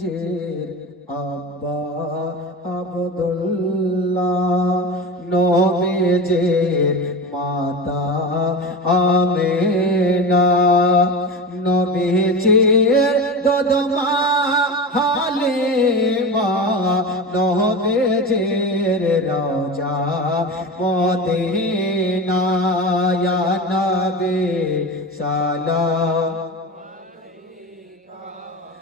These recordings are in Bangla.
যে আব্বা আবদুল্লাহ, নবীজের মাতা আমেনা, নবীজির দদমা হালিমা, নবীজির রওজা মদিনা ইয়া নবী সালাম।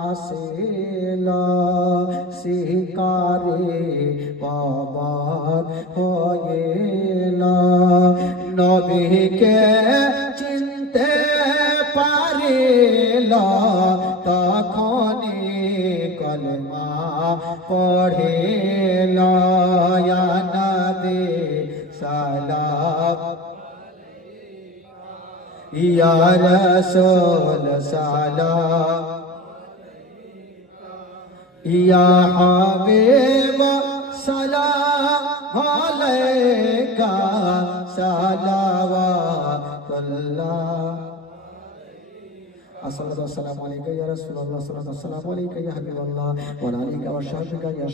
আসিলা, শিকারে বাবার হয়েলা নবীকে চিনতে পারিলা, তখনই কলমা পড়িলা নবী, সালাম ইয়া রাসূল, সালাম یا حبیب، سلام علیکہ، صلوات اللہ۔ السلام علیکم یا رسول اللہ صلی اللہ یا حبیب اللہ وعلیکہ وشہدکہ یا